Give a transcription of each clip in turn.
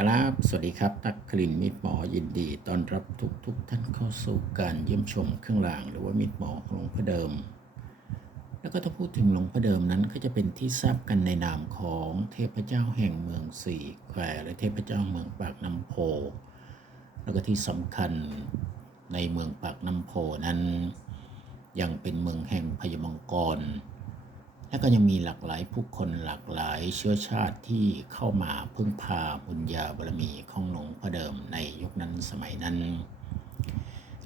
ครับสวัสดีครับนักคลินมิตรหมอยินดีต้อนรับทุกทุกท่านเข้าสู่การเยี่ยมชมเครื่องราง หรือว่ามิตรหมอของหลวงพ่อเดิม แล้วก็ถ้าพูดถึงหลวงพ่อเดิมนั้นก็จะเป็นที่ทราบกันในนามของเทพเจ้าแห่งเมืองสี่แควและเทพเจ้าเมืองปากน้ำโพ แล้วก็ที่สำคัญในเมืองปากน้ำโพนั้น ยังเป็นเมืองแห่งพญมังกร และก็ยังมีหลากหลายผู้คนหลากหลายเชื้อชาติที่เข้ามาพึ่งพาบุญญาบารมีของหลวงพ่อเดิมในยุคนั้นสมัยนั้น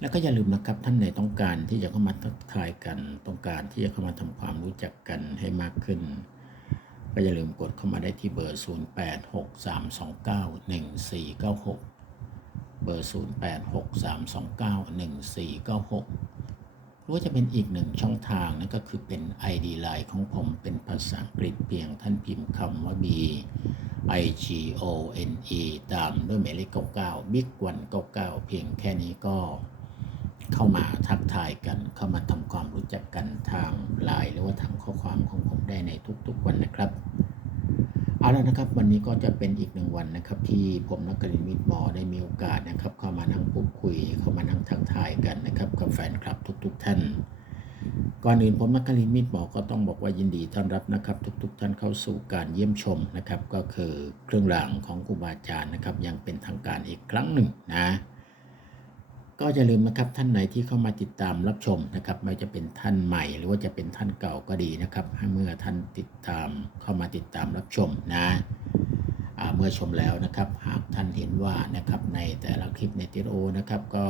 แล้วก็อย่าลืมนะครับท่านไหนต้องการที่จะเข้ามาทักทายกัน ต้องการที่จะเข้ามาทำความรู้จักกันให้มากขึ้น ก็อย่าลืมกดเข้ามาได้ที่เบอร์ 0863291496 เบอร์ 0863291496หรือ ว่าจะเป็นอีกหนึ่งช่องทางนั่นก็คือเป็น ID Line ของผมเป็นภาษาอังกฤษเพียงท่านพิมพ์คำว่า B I G O N E ตามด้วยหมายเลข99 Big 1 99 เพียงแค่นี้ก็เข้ามาทักทายกัน เข้ามาทำความรู้จักกันทางไลน์หรือว่าทางข้อความของผมได้ในทุกๆวันนะครับ เอาละนะครับวันนี้ก็จะเป็นอีกหนึ่งวันนะครับ ที่ผมนักกรินทร์มิตรหมอได้มีโอกาสนะครับ เข้ามานั่งพูดคุย เข้ามานั่งทักทายกันนะครับกับแฟนคลับทุก ๆท่าน ก่อนอื่นผมนักกรินทร์มิตรหมอก็ต้องบอกว่ายินดีต้อนรับนะครับ ทุก ๆ ท่านเข้าสู่การเยี่ยมชมนะครับ ก็คือเครื่องรางของครูบาอาจารย์นะครับยังเป็นทางการอีกครั้งหนึ่งนะ ก็อย่าลืมนะครับท่านไหนที่เข้ามาติดตามรับชมนะครับไม่ว่าจะเป็นท่านใหม่หรือว่าจะเป็นท่านเก่าก็ดีนะครับเมื่อท่านติดตามเข้ามาติดตามรับชมนะเมื่อชมแล้วนะครับหากท่านเห็นว่านะครับในแต่ละคลิปในติโอนะครับก็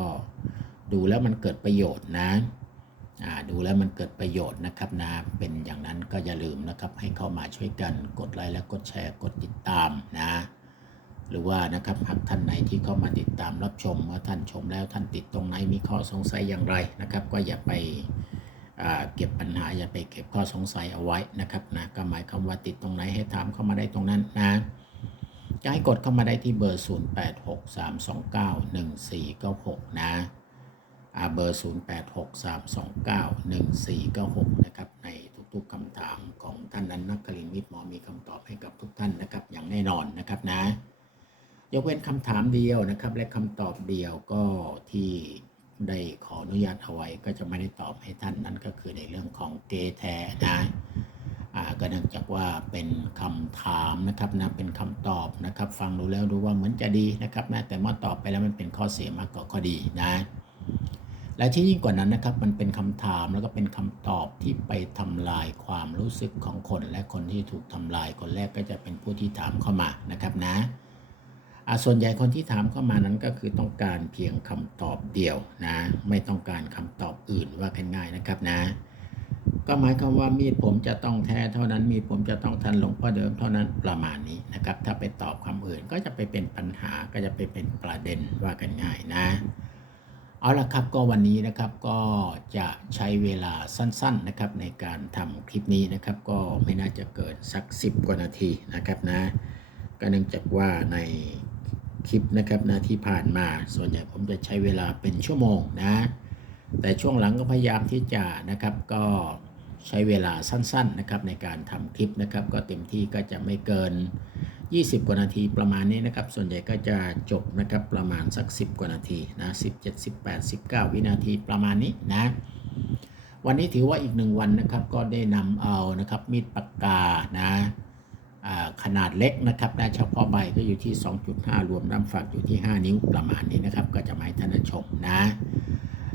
ดูแล้วมันเกิดประโยชน์นะดูแล้วมันเกิดประโยชน์นะครับนะเป็นอย่างนั้นก็อย่าลืมนะครับให้เข้ามาช่วยกันกดไลค์และกดแชร์กดติดตามนะ หรือว่านะครับหากท่านไหนที่เข้ามาติดตามรับชมเมื่อท่านชมแล้วท่านติดตรงไหนมีข้อสงสัยอย่างไรนะครับ ก็อย่าไปเก็บปัญหาอย่าไปเก็บข้อสงสัยเอาไว้นะครับนะก็หมายความว่าติดตรงไหนให้ถามเข้ามาได้ตรงนั้นนะจะให้กดเข้ามาได้ที่เบอร์ 0863291496 นะอ่าเบอร์ 0863291496 นะครับในทุกๆคำถามของท่านนั้นนักกลินวิทย์หมอมีคำตอบให้กับทุกท่านนะครับอย่างแน่นอนนะครับนะ ยกเว้นคำถามเดียวนะครับ และคำตอบเดียวก็ที่ได้ขออนุญาตเอาไว้ก็จะไม่ได้ตอบให้ท่านนั้นก็คือในเรื่องของเกแท้นะอ่าก็เนื่องจากว่าเป็นคำถามนะครับนะเป็นคำตอบนะครับ ฟังดูแล้วดูว่าเหมือนจะดีนะครับนะแต่เมื่อตอบไปแล้วมันเป็นข้อเสียมากกว่าข้อดีนะ และที่ยิ่งกว่านั้นนะครับ มันเป็นคำถามแล้วก็เป็นคำตอบที่ไปทำลายความรู้สึกของคน และคนที่ถูกทำลายคนแรกก็จะเป็นผู้ที่ถามเข้ามานะครับนะ ส่วนใหญ่คนที่ถามเข้ามานั้นก็คือต้องการเพียงคำตอบเดียวนะ ไม่ต้องการคำตอบอื่นว่ากันง่ายนะครับนะ ก็หมายความว่ามีดผมจะต้องแท้เท่านั้น มีดผมจะต้องทันหลวงพ่อเดิมเท่านั้นประมาณนี้นะครับ ถ้าไปตอบคำอื่นก็จะไปเป็นปัญหาก็จะไปเป็นประเด็นว่ากันง่ายนะเอาละครับก็วันนี้นะครับก็จะใช้เวลาสั้นๆนะครับในการทำคลิปนี้นะครับ ก็ไม่น่าจะเกินสัก 10 กว่านาทีนะครับนะ ก็เนื่องจากว่าใน คลิปนะครับนะที่ผ่านมา ส่วนใหญ่ผมจะใช้เวลาเป็นชั่วโมงนะ แต่ช่วงหลังก็พยายามที่จะนะครับก็ใช้เวลาสั้นๆนะครับในการทำคลิปนะครับ ก็เต็มที่ก็จะไม่เกิน 20 กว่านาทีประมาณนี้นะครับ ส่วนใหญ่ก็จะจบนะครับประมาณสัก 10 กว่านาทีนะ17 18 19 วินาทีประมาณนี้นะ วันนี้ถือว่าอีกหนึ่งวันนะครับก็ได้นำเอานะครับมีดปากกานะ ขนาดเล็กนะครับนะเฉพาะใบก็อยู่ที่ 2.5 รวมน้ำฝักอยู่ที่ 5 นิ้วประมาณนี้นะครับ ก็จะหมาให้ท่านชมนะ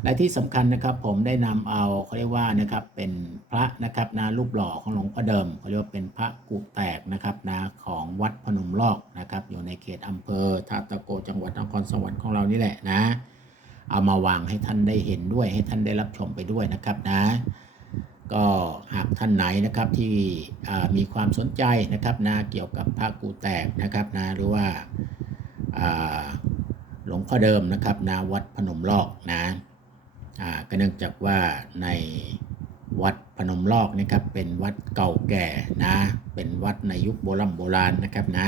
และที่สำคัญนะครับผมได้นำเอาเขาเรียกว่านะครับเป็นพระนะครับนะรูปหล่อของหลวงพ่อเดิมเขาเรียกว่าเป็นพระกุแตกนะครับนะของวัดพนมลอกนะครับอยู่ในเขตอำเภอท่าตะโกจังหวัดนครสวรรค์ของเรานี่แหละนะ เอามาวางให้ท่านได้เห็นด้วยให้ท่านได้รับชมไปด้วยนะครับนะ ก็หากท่านไหนนะครับที่มีความสนใจนะครับนะเกี่ยวกับพระกูแตกนะครับนะหรือว่าหลวงพ่อเดิมนะครับนะวัดพนมลอกนะอ่าก็เนื่องจากว่าในวัดพนมลอกนะครับเป็นวัดเก่าแก่นะเป็นวัดในยุคโบราณโบราณนะครับนะ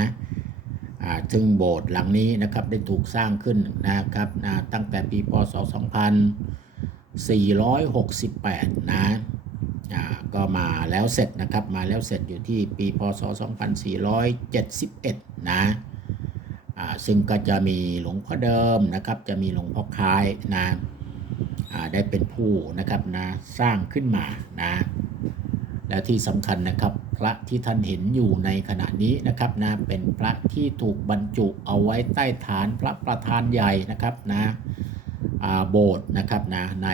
อ่าซึ่งโบสถ์หลังนี้นะครับได้ถูกสร้างขึ้นนะครับนะตั้งแต่ปีพศ 2468 นะอ่า ก็มาแล้วเสร็จนะครับ มาแล้วเสร็จอยู่ที่ปีพศ 2471 นะอ่าซึ่งก็จะมีหลวงพ่อเดิมนะครับ จะมีหลวงพ่อคล้ายนะได้เป็นผู้นะครับนะสร้างขึ้นมานะแล้วที่สำคัญนะครับ พระที่ท่านเห็นอยู่ในขณะนี้นะครับนะเป็นพระที่ถูกบรรจุเอาไว้ใต้ฐานพระประธานใหญ่นะครับนะโบสถ์นะครับนะใน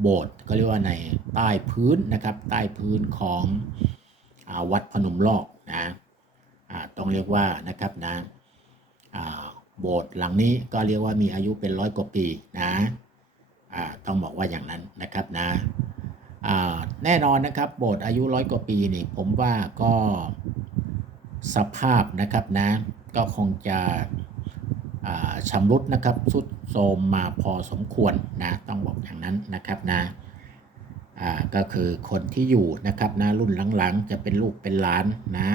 โบสถ์ก็เรียกว่าในใต้พื้นนะครับ ใต้พื้นของอวัดพนมลอกนะต้องเรียกว่านะครับนะโบสถ์หลังนี้ก็เรียกว่ามีอายุเป็นร้อยกว่าปีนะต้องบอกว่าอย่างนั้นนะครับนะแน่นอนนะครับโบสถ์อายุร้อยกว่าปีนี่ผมว่าก็สภาพนะครับนะก็คงจะ ชำรุดนะครับสุดโทมมาพอสมควรนะต้องบอกอย่างนั้นนะครับนะก็คือคนที่อยู่นะครับนะรุ่นหลังๆ จะเป็นลูกเป็นหลานนะ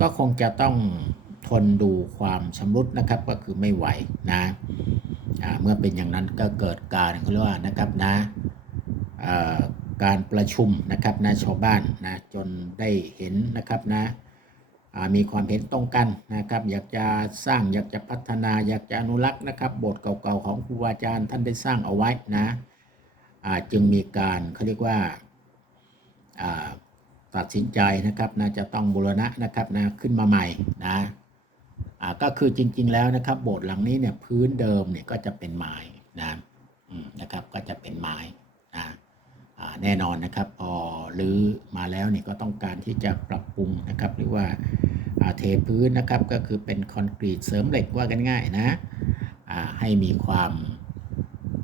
ก็คงจะต้องทนดูความชำรุดนะครับก็คือไม่ไหวนะเมื่อเป็นอย่างนั้นก็เกิดการเขาเรียกว่านะครับนะการประชุมนะครับนะชาวบ้านนะจนได้เห็นนะครับนะ มีความเห็นตรงกันนะครับ อยากจะสร้างอยากจะพัฒนา อยากจะอนุรักษ์นะครับบสถ์เก่าๆของครูบาอาจารย์ท่านได้สร้างเอาไว้นะจึงมีการเขาเรียกว่าตัดสินใจนะครับนะจะต้องบูรณะนะครับนะขึ้นมาใหม่นะก็คือจริง ๆ แล้วนะครับโบสถ์หลังนี้เนี่ยพื้นเดิมเนี่ยก็จะเป็นไม้นะนะครับก็จะเป็นไม้นะ แน่นอนนะครับพอรื้อมาแล้วเนี่ยก็ต้องการที่จะปรับปรุงนะครับ หรือว่าเทพื้นนะครับก็คือเป็นคอนกรีตเสริมเหล็กว่ากันง่ายนะให้มีความ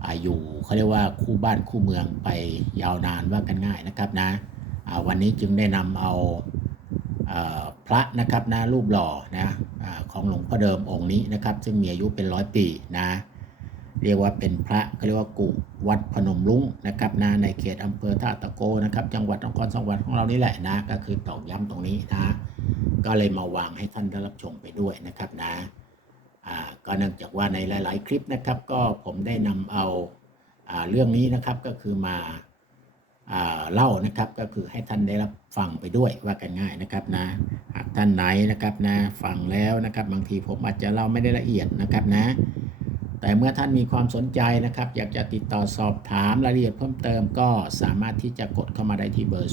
อาอยู่เขาเรียกว่าคู่บ้านคู่เมืองไปยาวนานว่ากันง่ายนะครับนะวันนี้จึงได้นำเอาอพระนะครับนะรูปหล่อนะอาของหลวงพ่อเดิมองค์นี้นะครับ ซึ่งมีอายุเป็นร้อยปีนะ เรียกว่าเป็นพระเขาเรียกว่ากุวัดพนมลุงนะครับนะในเขตอำเภอท่าตะโกนะครับจังหวัดนครสวรรค์ของเรานี่แหละนะก็คือตอกย้ำตรงนี้นะก็เลยมาวางให้ท่านได้รับชมไปด้วยนะครับนะอ่าก็เนื่องจากว่าในหลาย ๆ คลิปนะครับ ก็ผมได้นำเอาอ่าเรื่องนี้นะครับก็คือมาอ่าเล่านะครับก็คือให้ท่านได้รับฟังไปด้วยว่ากันง่ายนะครับนะหากท่านไหนนะครับนะฟังแล้วนะครับ บางทีผมอาจจะเล่าไม่ได้ละเอียดนะครับนะ แต่เมื่อท่านมีความสนใจนะครับ อยากจะติดต่อสอบถามรายละเอียดเพิ่มเติมก็สามารถที่จะกดเข้ามาได้ที่เบอร์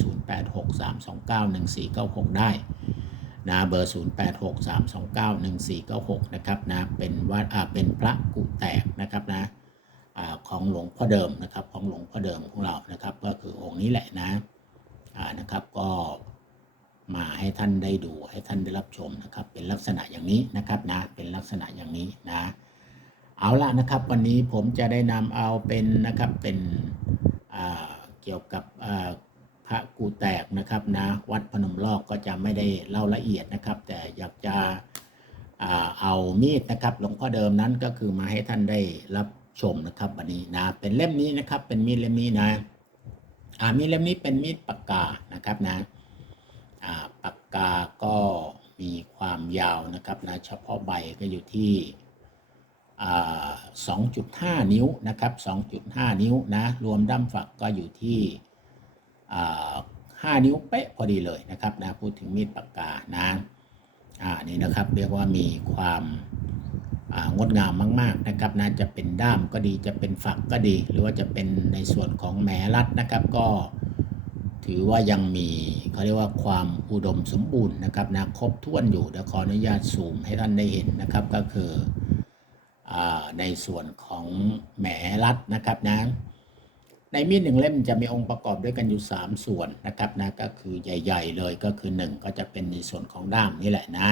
0863291496 ได้นะเบอร์ 0863291496 นะครับนะเป็นวัดอ่าเป็นพระกุแตกนะครับนะอ่าของหลวงพ่อเดิมนะครับของหลวงพ่อเดิมของเรานะครับ ก็คือองค์นี้แหละนะอ่านะครับก็มาให้ท่านได้ดูให้ท่านได้รับชมนะครับ เป็นลักษณะอย่างนี้นะครับนะเป็นลักษณะอย่างนี้นะ เอาละนะครับวันนี้ผมจะได้นำเอาเป็นนะครับเป็นเกี่ยวกับพระกูแตกนะครับนะวัดพนมลอกก็จะไม่ได้เล่าละเอียดนะครับ แต่อยากจะเอามีดนะครับหลวงพ่อเดิมนั้นก็คือมาให้ท่านได้รับชมนะครับวันนี้นะเป็นเล่มนี้นะครับเป็นมีดเล่มนี้นะมีดเล่มนี้เป็นมีดปากกานะครับนะปากกาก็มีความยาวนะครับนะเฉพาะใบก็อยู่ที่ 2.5 นิ้วนะครับ 2.5 นิ้วนะ รวมด้ามฝักก็อยู่ที่อ่า5นิ้วเป๊ะพอดีเลยนะครับนะ พูดถึงมีดปากกานะอ่านี่นะครับ เรียกว่ามีความงดงามมาก ๆนะครับนะ จะเป็นด้ามก็ดี จะเป็นฝักก็ดี หรือว่าจะเป็นในส่วนของแหมรัดนะครับ ก็ถือว่ายังมีเขาเรียกว่าความอุดมสมบูรณ์นะครับนะ ครบถ้วนอยู่ เดี๋ยวขออนุญาตซูมให้ท่านได้เห็นนะครับ ก็คือ ในส่วนของแหมรัดนะครับนะในมีดหนึ่งเล่มจะมีองค์ประกอบด้วยกันอยู่ 3 ส่วนนะครับนะก็คือใหญ่ ๆ เลยก็คือ 1 ก็จะเป็นในส่วนของด้ามนี่แหละนะ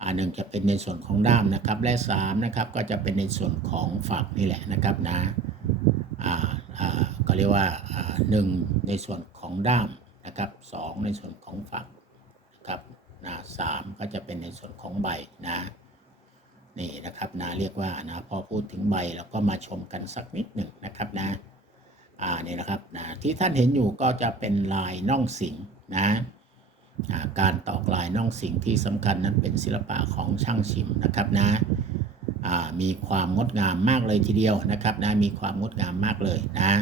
อ่าหนึ่งจะเป็นในส่วนของด้ามนะครับ และ3นะครับก็จะเป็นในส่วนของฝักนี่แหละนะครับนะอ่าอ่าก็เรียกว่าอ่าหนึ่งในส่วนของด้ามนะครับสองในส่วนของฝักนะครับนะสามก็จะเป็นในส่วนของใบนะ นี่นะครับนะเรียกว่านะพอพูดถึงใบเราก็มาชมกันสักนิดหนึ่งนะครับนะอ่านี่นะครับนะที่ท่านเห็นอยู่ก็จะเป็นลายน่องสิงนะการตอกลายน่องสิงที่สำคัญนั้นเป็นศิลปะของช่างชิมนะครับนะอ่ามีความงดงามมากเลยทีเดียวนะครับนะมีความงดงามมากเลยนะ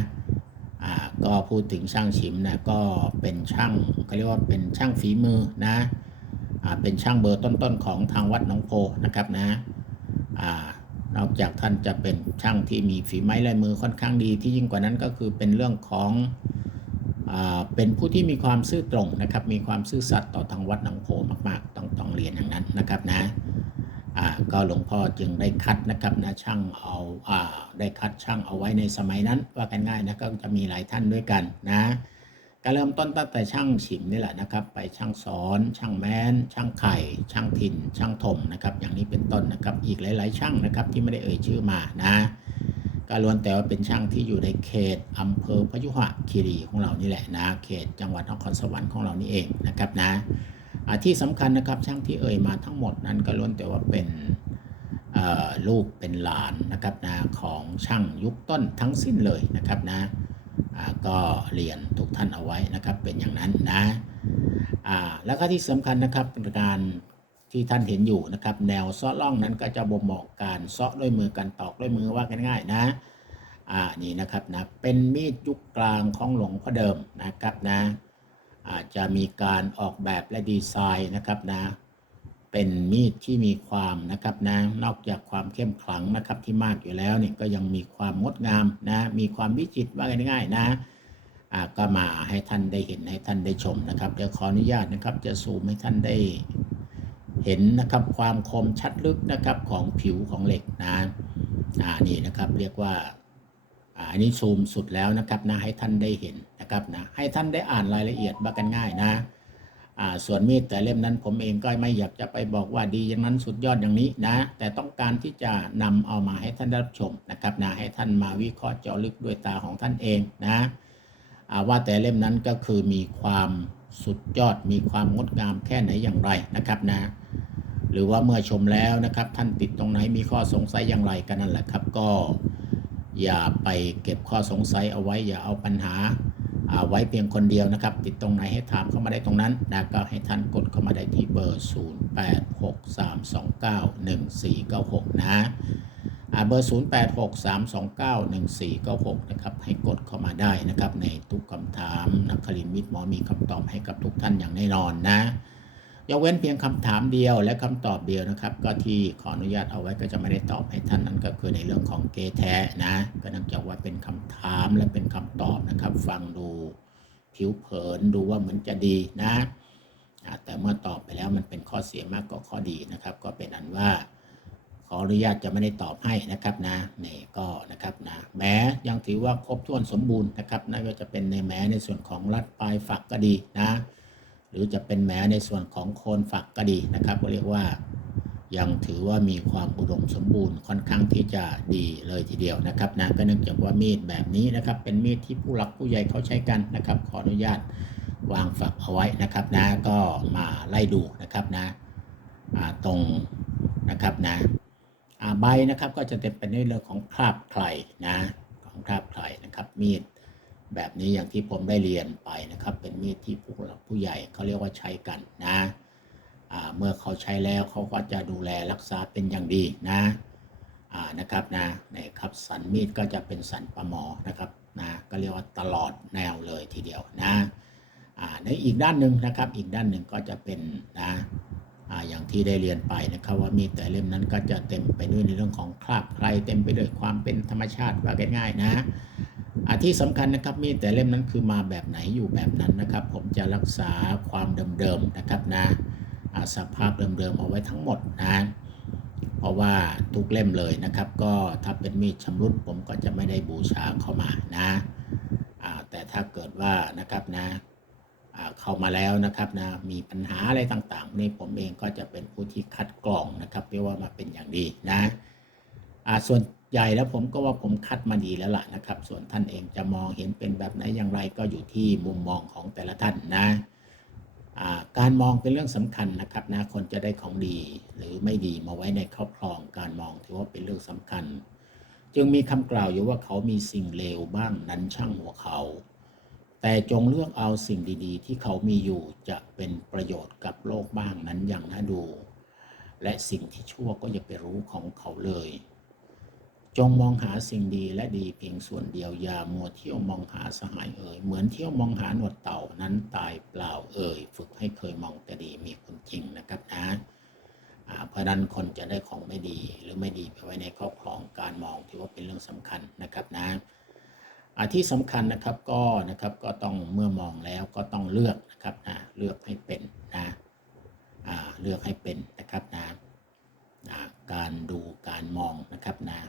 อ่าก็พูดถึงช่างชิมนะก็เป็นช่างเขาเรียกว่าเป็นช่างฝีมือนะอ่าเป็นช่างเบอร์ต้นๆของทางวัดหนองโพนะครับนะอ่า นอกจากท่านจะเป็นช่างที่มีฝีไม้ลายมือค่อนข้างดีที่ยิ่งกว่านั้นก็คือเป็นเรื่องของอเป็นผู้ที่มีความซื่อตรงนะครับ มีความซื่อสัตย์ต่อทางวัดหนองโพมากๆ ต้องต้องเรียนอย่างนั้นนะครับนะก็หลวงพ่อจึงได้คัดนะครับนะช่างเอาอาได้คัดช่างเอาไว้ในสมัยนั้นว่ากันง่ายนะก็จะมีหลายท่านด้วยกันนะ ก็เริ่มต้นตั้งแต่ช่างฉิมนี่แหละนะครับ ไปช่างสอน ช่างแม้น ช่างไข่ ช่างถิ่น ช่างถมนะครับ อย่างนี้เป็นต้นนะครับ อีกหลาย ๆ ช่างนะครับที่ไม่ได้เอ่ยชื่อมานะก็ล้วนแต่ว่าเป็นช่างที่อยู่ในเขตอำเภอพยุหคีรีของเรานี่แหละนะ เขตจังหวัดนครสวรรค์ของเรานี่เองนะครับนะที่สำคัญนะครับช่างที่เอ่ยมาทั้งหมดนั้นก็ล้วนแต่ว่าเป็นลูกเป็นหลานนะครับนะของช่างยุคต้นทั้งสิ้นเลยนะครับนะ ก็เรียนทุกท่านเอาไว้นะครับ เป็นอย่างนั้นนะแล้วก็ที่สำคัญนะครับการที่ท่านเห็นอยู่นะครับ แนวซาะล่องนั้นก็จะบ่งบอกการซาะด้วยมือการตอกด้วยมือว่ากันง่ายๆนะอ่านี่นะครับนะเป็นมีดยุคกลางของหลวงพ่อเดิมนะครับนะอาจจะมีการออกแบบและดีไซน์นะครับนะ เป็นมีดที่มีความนะครับนะนอกจากความเข้มขลังนะครับที่มากอยู่แล้วเนี่ยก็ยังมีความงดงามนะมีความวิจิตรว่าง่ายๆนะอ่าก็มาให้ท่านได้เห็นให้ท่านได้ชมนะครับเดี๋ยวขออนุญาตนะครับ จะซูมให้ท่านได้เห็นนะครับความคมชัดลึกนะครับของผิวของเหล็กนะอ่านี่นะครับเรียกว่าอันนี้ซูมสุดแล้วนะครับนะให้ท่านได้เห็นนะครับนะให้ท่านได้อ่านรายละเอียดว่ากันง่ายนะ ส่วนมีดแต่เล่มนั้นผมเองก็ไม่อยากจะไปบอกว่าดีอย่างนั้นสุดยอดอย่างนี้นะ แต่ต้องการที่จะนำเอามาให้ท่านได้รับชมนะครับนะให้ท่านมาวิเคราะห์เจาะลึกด้วยตาของท่านเองนะว่าแต่เล่มนั้นก็คือมีความสุดยอดมีความงดงามแค่ไหนอย่างไรนะครับนะ หรือว่าเมื่อชมแล้วนะครับ ท่านติดตรงไหนมีข้อสงสัยอย่างไรกันนั่นแหละครับ ก็อย่าไปเก็บข้อสงสัยเอาไว้อย่าเอาปัญหา เอาไว้เพียงคนเดียวนะครับ ติดตรงไหนให้ถามเข้ามาได้ตรงนั้นนะก็ให้ท่านกดเข้ามาได้ที่เบอร์ 0863291496 นะเบอร์ 0863291496 นะครับ ให้กดเข้ามาได้นะครับ ในทุกคำถามนักคลินมิตรหมอมีคำตอบให้กับทุกท่านอย่างแน่นอนนะ ยกเว้นเพียงคำถามเดียวและคำตอบเดียวนะครับ ก็ที่ขออนุญาตเอาไว้ก็จะไม่ได้ตอบให้ท่านนั้นก็คือในเรื่องของเกแท้นะก็เนื่องจากว่าเป็นคำถามและเป็นคำตอบนะครับ ฟังดูผิวเผินดูว่าเหมือนจะดีนะแต่เมื่อตอบไปแล้วมันเป็นข้อเสียมากกว่าข้อดีนะครับ ก็เป็นอันว่าขออนุญาตจะไม่ได้ตอบให้นะครับนะนี่ก็นะครับนะแม้ยังถือว่าครบถ้วนสมบูรณ์นะครับนั่นก็จะเป็นในแม้ในส่วนของรัดปลายฝักก็ดีนะ หรือจะเป็นแม้ในส่วนของโคนฝักก็ดีนะครับ ก็เรียกว่ายังถือว่ามีความอุดมสมบูรณ์ค่อนข้างที่จะดีเลยทีเดียวนะครับนะก็เนื่องจากว่ามีดแบบนี้นะครับ เป็นมีดที่ผู้หลักผู้ใหญ่เขาใช้กันนะครับ ขออนุญาตวางฝักเอาไว้นะครับนะก็มาไล่ดูนะครับนะตรงนะครับนะใบนะครับก็จะเต็มไปด้วยเรื่องของคราบไคลนะของคราบไคลนะครับมีด แบบนี้อย่างที่ผมได้เรียนไปนะครับ เป็นมีดที่ผู้หลักผู้ใหญ่เขาเรียกว่าใช้กันนะเมื่อเขาใช้แล้วเขาก็จะดูแลรักษาเป็นอย่างดีนะนะครับนะนี่ครับสันมีดก็จะเป็นสันประหมอนะครับนะก็เรียกว่าตลอดแนวเลยทีเดียวนะในอีกด้านหนึ่งนะครับ อีกด้านหนึ่งก็จะเป็นนะอย่างที่ได้เรียนไปนะครับว่ามีดแต่เล่มนั้นก็จะเต็มไปด้วยในเรื่องของคราบใครเต็มไปด้วยความเป็นธรรมชาติว่าง่ายๆนะ อาที่สำคัญนะครับมีแต่เล่มนั้นคือมาแบบไหนอยู่แบบนั้นนะครับ ผมจะรักษาความเดิมๆนะครับนะสภาพเดิมๆเอาไว้ทั้งหมดนะเพราะว่าทุกเล่มเลยนะครับ ก็ถ้าเป็นมีดชำรุดผมก็จะไม่ได้บูชาเข้ามานะแต่ถ้าเกิดว่านะครับนะเข้ามาแล้วนะครับนะมีปัญหาอะไรต่างๆนี่ผมเองก็จะเป็นผู้ที่คัดกรองนะครับเรียกว่ามาเป็นอย่างดีนะส่วน ใหญ่แล้วผมก็ว่าผมคัดมาดีแล้วล่ะนะครับ ส่วนท่านเองจะมองเห็นเป็นแบบไหนอย่างไรก็อยู่ที่มุมมองของแต่ละท่านนะการมองเป็นเรื่องสำคัญนะครับนะคนจะได้ของดีหรือไม่ดีมาไว้ในครอบครอง การมองถือว่าเป็นเรื่องสำคัญ จึงมีคำกล่าวอยู่ว่าเขามีสิ่งเลวบ้างนั้นช่างหัวเขา แต่จงเลือกเอาสิ่งดีๆ ที่เขามีอยู่จะเป็นประโยชน์กับโลกบ้างนั้นอย่างน่าดู และสิ่งที่ชั่วก็อย่าไปรู้ของเขาเลย จงมองหาสิ่งดีและดีเพียงส่วนเดียวอย่ามัวเที่ยวมองหาสหายเอ่ยเหมือนเที่ยวมองหาหนวดเต่านั้นตายเปล่าเอ่ยฝึกให้เคยมองแต่ดีมีคุณจริงนะครับนะเพราะนั้นคนจะได้ของไม่ดีหรือไม่ดีไปไว้ในครอบครองการมองถือว่าเป็นเรื่องสำคัญนะครับนะอที่สำคัญนะครับก็นะครับก็ต้องเมื่อมองแล้วก็ต้องเลือกนะครับนะเลือกให้เป็นนะเลือกให้เป็นนะครับนะการดูการมองนะครับนะ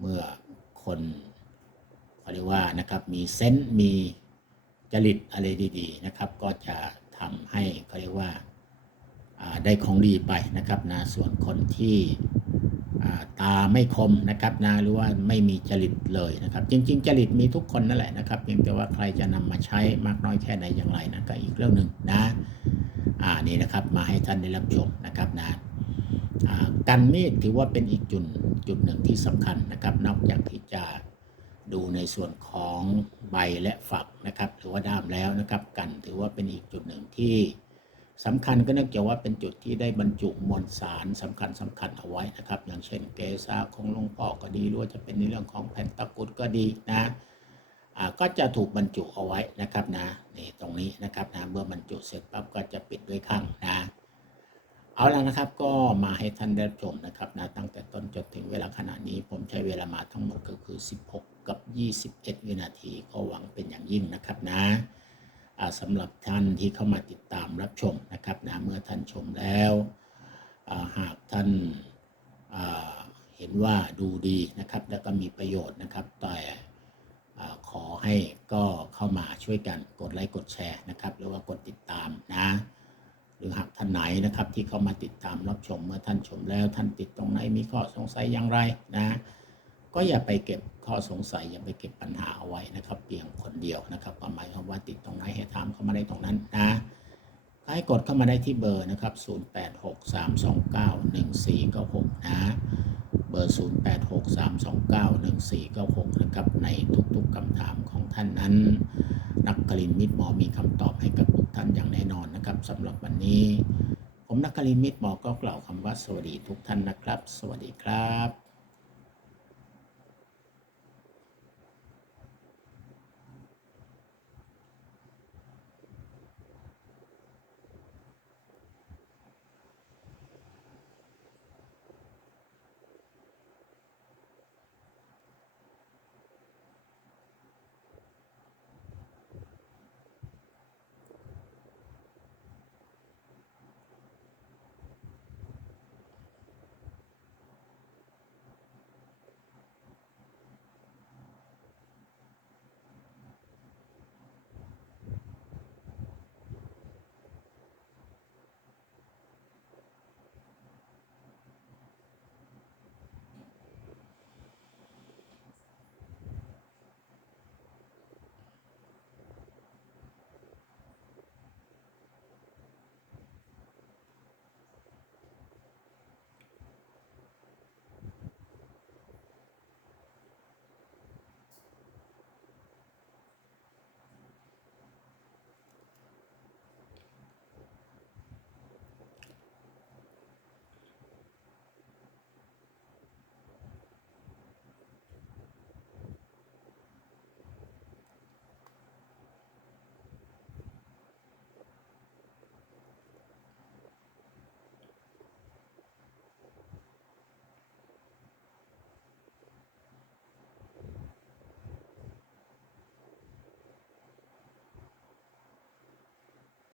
เมื่อคนเขาเรียกว่านะครับมีเซนส์มีจริตอะไรดีๆนะครับ ก็จะทำให้เขาเรียกว่าได้ของดีไปนะครับนะส่วนคนที่ตาไม่คมนะครับนะหรือว่าไม่มีจริตเลยนะครับ จริง ๆ จริตมีทุกคนนั่นแหละนะครับเพียงแต่ว่าใครจะนำมาใช้มากน้อยแค่ไหนอย่างไรนะก็อีกเรื่องหนึ่งนะอ่านี่นะครับมาให้ท่านได้รับชมนะครับนะ อ่ากันเมฆถือว่าเป็นอีกจุดจุดหนึ่งที่สำคัญนะครับ นอกจากที่จะดูในส่วนของใบและฝักนะครับ หรือว่าด้ามแล้วนะครับ กันถือว่าเป็นอีกจุดหนึ่งที่สำคัญก็เนื่องจากว่าเป็นจุดที่ได้บรรจุมวลสารสำคัญสำคัญเอาไว้นะครับ อย่างเช่นเกษาของหลวงพ่อก็ดีหรือว่าจะเป็นในเรื่องของแผ่นตะกุดก็ดีนะอ่าก็จะถูกบรรจุเอาไว้นะครับนะนี่ตรงนี้นะครับนะเมื่อบรรจุเสร็จปั๊บก็จะปิดด้วยข้างนะ เอาละนะครับก็มาให้ท่านได้รับชมนะครับนะตั้งแต่ต้นจนถึงเวลาขณะนี้ผมใช้เวลามาทั้งหมดก็คือ 16 กับ 21 วินาทีก็หวังเป็นอย่างยิ่งนะครับนะสำหรับท่านที่เข้ามาติดตามรับชมนะครับนะเมื่อท่านชมแล้วหากท่านาเห็นว่าดูดีนะครับ แล้วก็มีประโยชน์นะครับแต่ขอให้ก็เข้ามาช่วยกันกดไลค์กดแชร์นะครับ หรือว่ากดติดตามนะ หรือหากท่านไหนนะครับที่เข้ามาติดตามรับชมเมื่อท่านชมแล้ว ท่านติดตรงไหนมีข้อสงสัยอย่างไรนะก็อย่าไปเก็บข้อสงสัยอย่าไปเก็บปัญหาเอาไว้นะครับเพียงคนเดียวนะครับความหมายความว่าติดตรงไหนให้ถามเข้ามาได้ตรงนั้นนะให้กดเข้ามาได้ที่เบอร์นะครับ 0863291496 นะ เบอร์ 0863291496 นะครับ ในทุกๆคำถามของท่านนั้น นักกลินมิตรหมอมีคำตอบให้กับทุก ท่านอย่างแน่นอนนะครับสำหรับวันนี้ ผมนักกลิมิตรหมอก็กล่าวคำว่าสวัสดีทุกท่านนะครับ สวัสดีครับ